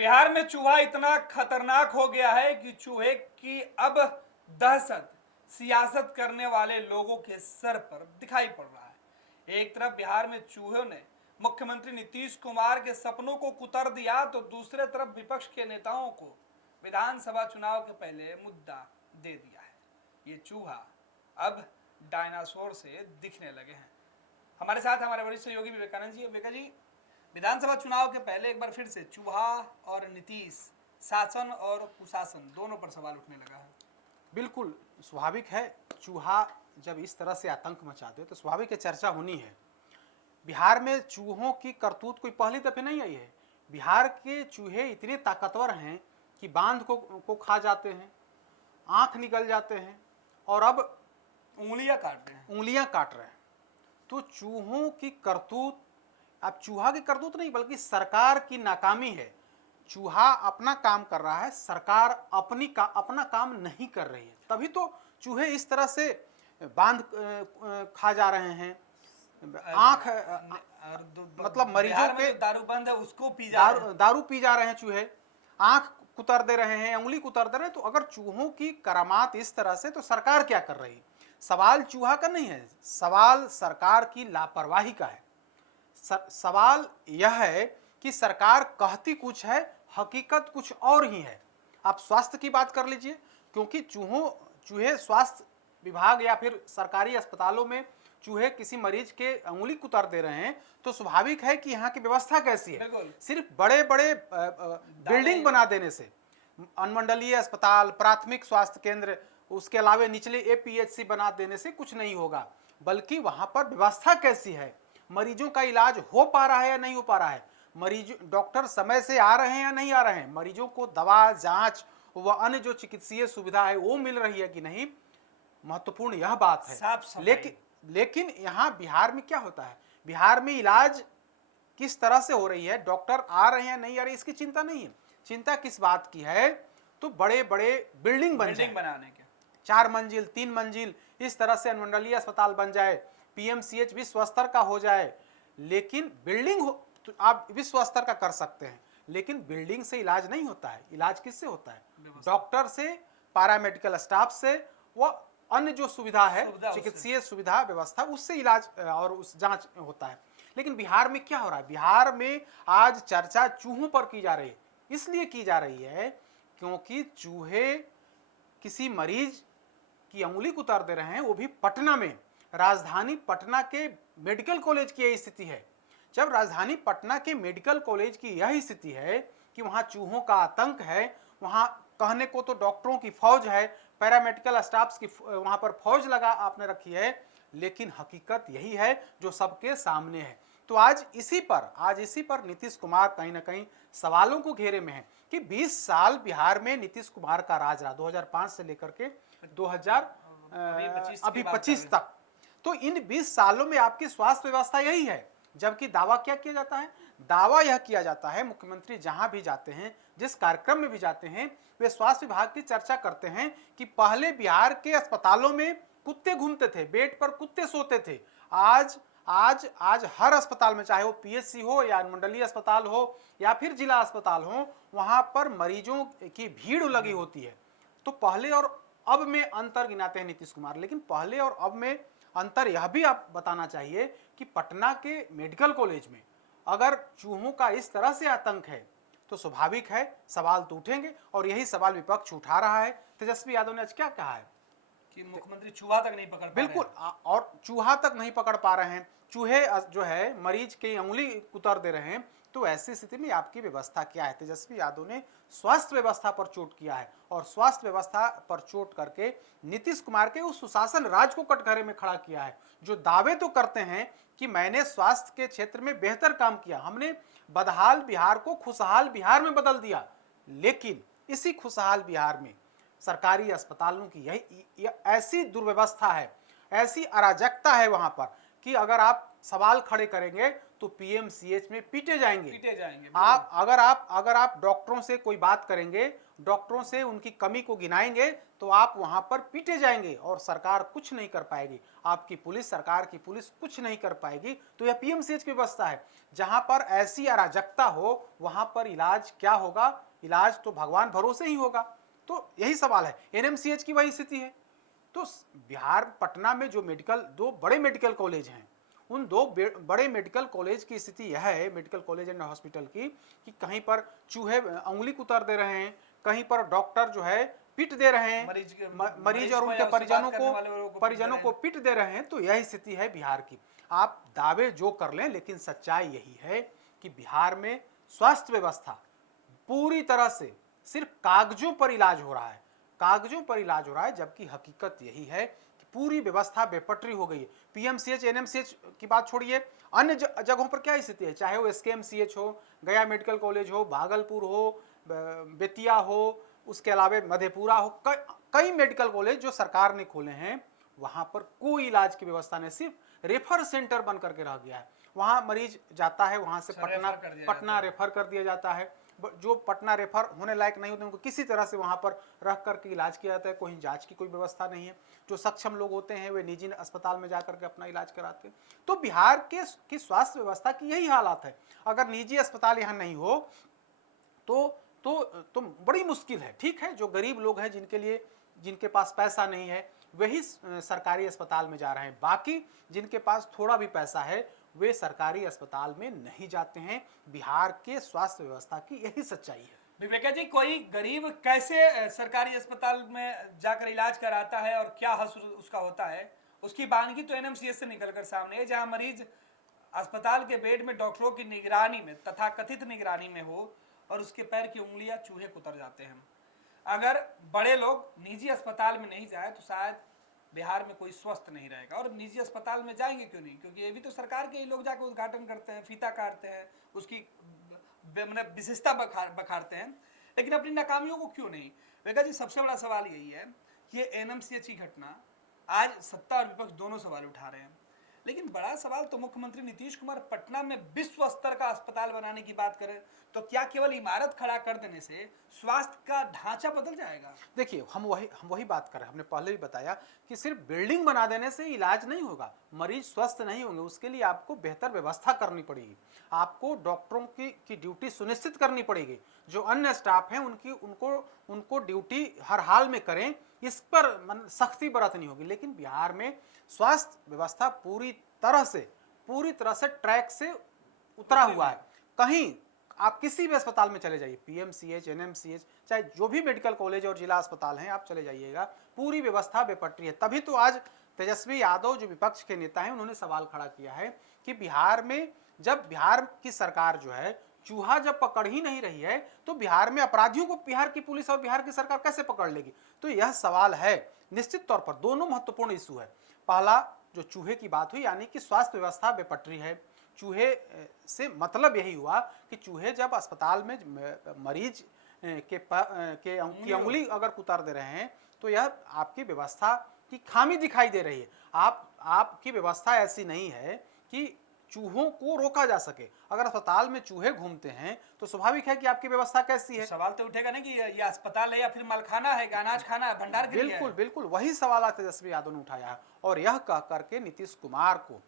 बिहार में चूहा इतना खतरनाक हो गया है कि चूहे की अब दहशत सियासत करने वाले लोगों के सर पर दिखाई पड़ रहा है। एक तरफ बिहार में चूहों ने मुख्यमंत्री नीतीश कुमार के सपनों को कुतर दिया, तो दूसरे तरफ विपक्ष के नेताओं को विधानसभा चुनाव के पहले मुद्दा दे दिया है। ये चूहा अब डायनासोर से दिखने लगे हैं। हमारे साथ हमारे वरिष्ठ सहयोगी विवेकानंद जी। विवेका जी, विधानसभा चुनाव के पहले एक बार फिर से चूहा और नीतीश, शासन और कुशासन दोनों पर सवाल उठने लगा है। बिल्कुल स्वाभाविक है। चूहा जब इस तरह से आतंक मचा दे तो स्वाभाविक है चर्चा होनी है। बिहार में चूहों की करतूत कोई पहली दफे नहीं आई है। बिहार के चूहे इतने ताकतवर हैं कि बांध को खा जाते हैं, आंख निकल जाते हैं और अब उंगलियां काट रहे हैं। उंगलियां काट रहे हैं। तो चूहों की करतूत, अब चूहा की करतूत नहीं बल्कि सरकार की नाकामी है। चूहा अपना काम कर रहा है, सरकार अपना काम नहीं कर रही है, तभी तो चूहे इस तरह से बांध खा जा रहे हैं। आंख मतलब मरीजों के दारू बंद है उसको पी जा रहे हैं। दारू पी जा रहे हैं चूहे, आंख कुतर दे रहे हैं, उंगली कुतर दे रहे हैं। तो अगर चूहों की करामात इस तरह से, तो सरकार क्या कर रही है? सवाल चूहा का नहीं है, सवाल सरकार की लापरवाही का है। सवाल यह है कि सरकार कहती कुछ है, हकीकत कुछ और ही है। आप स्वास्थ्य की बात कर लीजिए, क्योंकि चूहे स्वास्थ्य विभाग या फिर सरकारी अस्पतालों में चूहे किसी मरीज के उंगली कुतर दे रहे हैं, तो स्वाभाविक है कि यहाँ की व्यवस्था कैसी है। सिर्फ बड़े बड़े बिल्डिंग बना देने से, अनुमंडलीय अस्पताल, प्राथमिक स्वास्थ्य केंद्र, उसके अलावा निचले एपीएचसी बना देने से कुछ नहीं होगा, बल्कि वहां पर व्यवस्था कैसी है, मरीजों का इलाज हो पा रहा है या नहीं हो पा रहा है, मरीज डॉक्टर समय से आ रहे हैं या नहीं आ रहे हैं, मरीजों को दवा, जांच व अन्य जो चिकित्सीय सुविधा है वो मिल रही है कि नहीं, महत्वपूर्ण यह बात है। लेकिन यहाँ बिहार में क्या होता है, बिहार में इलाज किस तरह से हो रही है, डॉक्टर आ रहे हैं नहीं आ रहे, इसकी चिंता नहीं है। चिंता किस बात की है? तो बड़े बड़े बिल्डिंग बनाने के 4 मंजिल 3 मंजिल इस तरह से अनुमंडलीय अस्पताल बन जाए, पीएमसीएच विश्व स्तर का हो जाए। लेकिन बिल्डिंग हो तो आप विश्व स्तर का कर सकते हैं, लेकिन बिल्डिंग से इलाज नहीं होता है। इलाज किससे होता है? डॉक्टर से, पैरामेडिकल स्टाफ से, व अन्य जो सुविधा है, चिकित्सीय सुविधा व्यवस्था, उससे इलाज और उस जांच होता है। लेकिन बिहार में क्या हो रहा है? बिहार में आज चर्चा चूहों पर की जा रही है। इसलिए की जा रही है क्योंकि चूहे किसी मरीज की उंगली कुतर दे रहे हैं, वो भी पटना में, राजधानी पटना के मेडिकल कॉलेज की यही स्थिति है। जब राजधानी पटना के मेडिकल कॉलेज की यही स्थिति है कि वहां चूहों का आतंक है, वहां कहने को तो डॉक्टरों की फौज है, पैरामेडिकल स्टाफ्स की वहां पर फौज लगा आपने रखी है, लेकिन हकीकत यही है जो सबके सामने है। तो आज इसी पर नीतीश कुमार कहीं ना कहीं सवालों को घेरे में है कि 20 साल बिहार में नीतीश कुमार का राज रहा, 2005 से लेकर के 2025 तक। तो इन 20 सालों में आपकी स्वास्थ्य व्यवस्था यही है। जबकि दावा क्या किया जाता है? दावा यह किया जाता है, मुख्यमंत्री जहां भी जाते हैं, जिस कार्यक्रम में भी जाते हैं, वे स्वास्थ्य विभाग की चर्चा करते हैं कि पहले बिहार के अस्पतालों में कुत्ते घूमते थे, बेड पर कुत्ते सोते थे। आज हर अस्पताल में, चाहे वो पीएचसी हो या अनुमंडलीय अस्पताल हो या फिर जिला अस्पताल हो, वहां पर मरीजों की भीड़ लगी होती है। तो पहले और अब में अंतर गिनाते हैं नीतीश कुमार, लेकिन पहले और अब में अंतर यह भी आप बताना चाहिए कि पटना के मेडिकल कॉलेज में अगर चूहों का इस तरह से आतंक है तो स्वाभाविक है सवाल तो उठेंगे, और यही सवाल विपक्ष उठा रहा है। तेजस्वी यादव ने आज क्या कहा है कि मुख्यमंत्री चूहा तक नहीं पकड़ पा रहे हैं। बिल्कुल, और चूहा तक नहीं पकड़ पा रहे हैं, चूहे जो है मरीज की उंगली कुतर दे रहे हैं। तो ऐसी स्थिति में आपकी व्यवस्था क्या है? तेजस्वी यादव ने स्वास्थ्य व्यवस्था पर चोट किया है, और स्वास्थ्य व्यवस्था पर चोट करके नीतीश कुमार के उस सुशासन राज को कटघरे में खड़ा किया है। जो दावे तो करते हैं कि मैंने स्वास्थ्य के क्षेत्र में बेहतर काम किया, हमने बदहाल बिहार को खुशहाल बिहार में बदल दिया, लेकिन इसी खुशहाल बिहार में सरकारी अस्पतालों की यही ऐसी दुर्व्यवस्था है, ऐसी अराजकता है वहां पर कि अगर आप सवाल खड़े करेंगे तो पीएमसीएच में पीटे जाएंगे। पीटे जाएंगे। अगर आप डॉक्टरों से कोई बात करेंगे, डॉक्टरों से उनकी कमी को गिनाएंगे, तो आप वहां पर पीटे जाएंगे और सरकार कुछ नहीं कर पाएगी। आपकी पुलिस, सरकार की पुलिस कुछ नहीं कर पाएगी। तो यह पीएमसीएच की व्यवस्था है। जहां पर ऐसी अराजकता हो वहां पर इलाज क्या होगा? इलाज तो भगवान भरोसे ही होगा। तो यही सवाल है। एनएमसीएच की वही स्थिति है। तो बिहार पटना में जो दो बड़े मेडिकल कॉलेज हैं, उन दो बड़े मेडिकल कॉलेज की स्थिति यह है, मेडिकल कॉलेज एंड हॉस्पिटल की, कि कहीं पर चूहे उंगली कुतर दे रहे हैं, कहीं पर डॉक्टर जो है पीट दे रहे हैं, मरीज और उनके परिजनों को पीट दे रहे हैं। तो यही स्थिति है बिहार की। आप दावे जो कर लें, लेकिन सच्चाई यही है कि बिहार में स्वास्थ्य व्यवस्था पूरी तरह से सिर्फ कागजों पर इलाज हो रहा है, कागजों पर इलाज हो रहा है, जबकि हकीकत यही है कि पूरी व्यवस्था बेपटरी हो गई है। पीएमसीएच, एनएमसीएच की बात छोड़िए, अन्य जगहों पर क्या स्थिति है, चाहे वो एसकेएमसीएच हो, गया मेडिकल कॉलेज हो, भागलपुर हो, बेतिया हो, उसके अलावा मधेपुरा हो, कई मेडिकल कॉलेज जो सरकार ने खोले हैं, वहां पर कोई इलाज की व्यवस्था नहीं, सिर्फ रेफर सेंटर बन करके रह गया है। वहां मरीज जाता है, वहां से पटना रेफर कर दिया जाता है। जो पटना रेफर होने लायक नहीं होते उनको किसी तरह से वहां पर रख करके इलाज किया जाता है। कोई जांच की कोई व्यवस्था नहीं है। जो सक्षम लोग होते हैं वे निजी अस्पताल में जाकर के अपना इलाज कराते हैं। तो बिहार की स्वास्थ्य व्यवस्था की यही हालात है। अगर निजी अस्पताल यहाँ नहीं हो तो बड़ी मुश्किल है। ठीक है, जो गरीब लोग हैं, जिनके पास पैसा नहीं है, वही सरकारी अस्पताल में जा रहे हैं। बाकी जिनके पास थोड़ा भी पैसा है वे सरकारी अस्पताल में नहीं जाते हैं। बिहार के स्वास्थ्य व्यवस्था की यही सच्चाई है। विवेका जी, कोई गरीब कैसे सरकारी अस्पताल में जाकर इलाज कराता है और क्या हस उसका होता है, उसकी बानगी तो एनएमसीएच से निकलकर सामने है, जहां मरीज अस्पताल के बेड में डॉक्टरों की निगरानी में, तथाकथित निगरानी में हो, और उसके पैर की उंगलियां चूहे कुतर जाते हैं। अगर बड़े लोग निजी अस्पताल में नहीं जाए तो शायद बिहार में कोई स्वस्थ नहीं रहेगा। और निजी अस्पताल में जाएंगे क्यों नहीं? क्योंकि ये भी तो सरकार के ही लोग जाकर उद्घाटन करते हैं, फीता काटते हैं, उसकी मतलब विशेषता बखारते हैं, लेकिन अपनी नाकामियों को क्यों नहीं? वेगा जी, सबसे बड़ा सवाल यही है कि एनएमसीएच की घटना, आज सत्ता और विपक्ष दोनों सवाल उठा रहे हैं, लेकिन बड़ा सवाल तो मुख्यमंत्री नीतीश कुमार पटना में विश्व स्तर का अस्पताल बनाने की बात करें तो क्या केवल इमारत खड़ा कर देने से स्वास्थ्य का ढांचा बदल जाएगा? देखिए, हम वही बात कर रहे हैं। हमने पहले भी बताया कि सिर्फ बिल्डिंग बना देने से इलाज नहीं होगा, मरीज स्वस्थ नहीं होंगे। उसके लिए आपको बेहतर व्यवस्था करनी पड़ेगी। आपको डॉक्टरों की ड्यूटी सुनिश्चित करनी पड़ेगी। जो अन्य स्टाफ हैं उनको ड्यूटी हर हाल में करें, इस पर सख्ती बरतनी होगी। लेकिन बिहार में स्वास्थ्य व्यवस्था पूरी तरह से ट्रैक से उतरा हुआ है। कहीं आप किसी भी अस्पताल में चले जाइए, पीएमसीएच, एनएमसीएच, चाहे जो भी मेडिकल कॉलेज और जिला अस्पताल हैं, आप चले जाइएगा, पूरी व्यवस्था बेपटरी है। तभी तो आज तेजस्वी यादव जो विपक्ष के नेता हैं, उन्होंने सवाल खड़ा किया है कि बिहार में, जब बिहार की सरकार जो है चूहा जब पकड़ ही नहीं रही है, तो बिहार में अपराधियों को बिहार की पुलिस और बिहार की सरकार कैसे पकड़ लेगी? तो यह सवाल है। निश्चित तौर पर दोनों महत्वपूर्ण इशू है। पहला जो चूहे की बात हुई, यानी कि स्वास्थ्य व्यवस्था बेपटरी है। चूहे से मतलब यही हुआ कि चूहे जब अस्पताल में मरीज की उंगली अगर कुतर दे रहे हैं, तो यह आपकी व्यवस्था की खामी दिखाई दे रही है। आपकी व्यवस्था ऐसी नहीं है कि चूहों को रोका जा सके। अगर अस्पताल में चूहे घूमते हैं तो स्वाभाविक है कि आपकी व्यवस्था कैसी है। सवाल तो उठेगा नहीं कि ये अस्पताल है या फिर मलखाना है, अनाज खाना है, भंडार गृह है। बिल्कुल बिल्कुल, वही सवाल तेजस्वी यादव ने उठाया है। और यह कह करके नीतीश कुमार को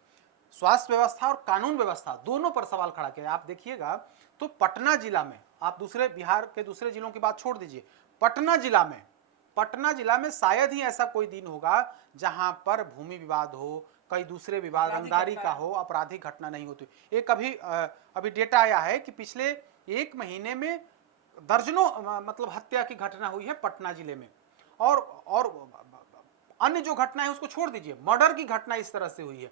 स्वास्थ्य व्यवस्था और कानून व्यवस्था दोनों पर सवाल खड़ा किया। आप देखिएगा तो पटना जिला में, आप बिहार के दूसरे जिलों की बात छोड़ दीजिए, पटना जिला में शायद ही ऐसा कोई दिन होगा जहां पर भूमि विवाद हो, कई दूसरे विवाद, रंगदारी का हो, आपराधिक घटना नहीं होती। एक अभी डेटा आया है कि पिछले एक महीने में दर्जनों मतलब हत्या की घटना हुई है पटना जिले में। और अन्य जो घटना है उसको छोड़ दीजिए, मर्डर की घटना इस तरह से हुई है,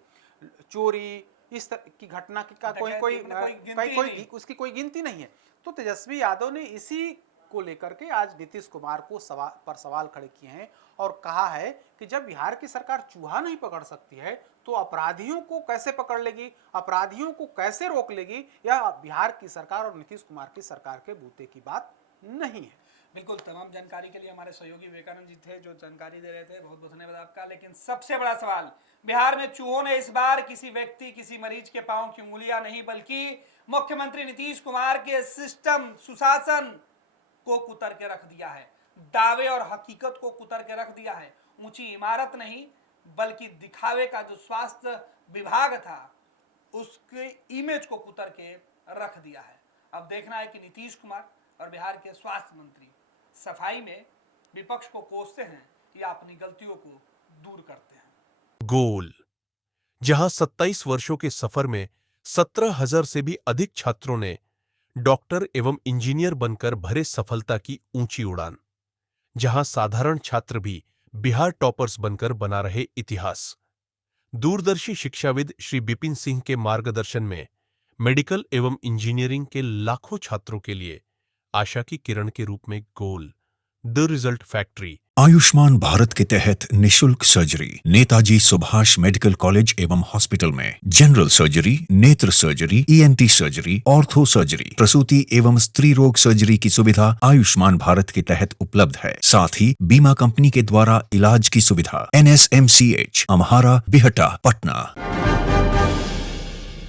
चोरी, इस तरह की घटना का कोई उसकी कोई गिनती नहीं है। तो तेजस्वी यादव ने इसी को लेकर के आज नीतीश कुमार को सवाल खड़े किए हैं और कहा है कि जब बिहार की सरकार चूहा नहीं पकड़ सकती है तो अपराधियों को कैसे पकड़ लेगी, अपराधियों को कैसे रोक लेगी? यह बिहार की सरकार और नीतीश कुमार की सरकार के बूते की बात नहीं है। बिल्कुल, तमाम जानकारी के लिए हमारे सहयोगी विवेकानंद जी थे जो जानकारी दे रहे थे, बहुत बहुत धन्यवाद आपका। लेकिन सबसे बड़ा सवाल, बिहार में चूहों ने इस बार किसी व्यक्ति, किसी मरीज के पांव की उंगलियां नहीं बल्कि मुख्यमंत्री नीतीश कुमार के सिस्टम, सुशासन को कुतर के रख दिया है, दावे और हकीकत को कुतर के रख दिया है। ऊंची इमारत नहीं बल्कि दिखावे का जो स्वास्थ्य विभाग था उसके इमेज को कुतर के रख दिया है। अब देखना है कि नीतीश कुमार और बिहार के स्वास्थ्य मंत्री सफाई में विपक्ष को कोसते हैं या अपनी गलतियों को दूर करते हैं। गोल, जहां 27 वर्षों के सफर में 17,000 से भी अधिक छात्रों ने डॉक्टर एवं इंजीनियर बनकर भरे सफलता की ऊंची उड़ान, जहां साधारण छात्र भी बिहार टॉपर्स बनकर बना रहे इतिहास। दूरदर्शी शिक्षाविद श्री बिपिन सिंह के मार्गदर्शन में मेडिकल एवं इंजीनियरिंग के लाखों छात्रों के लिए आशा की किरण के रूप में goal, the result factory. Ayushman Bharat के तहत निशुल्क surgery Netaji Subhash medical college एवं हॉस्पिटल में जनरल सर्जरी, नेत्र surgery, ENT surgery, ortho surgery, प्रसूति एवं स्त्री रोग सर्जरी की सुविधा आयुष्मान भारत के तहत उपलब्ध है। साथ ही बीमा कंपनी के द्वारा इलाज की सुविधा। NSMCH, अम्हारा, बिहटा, पटना।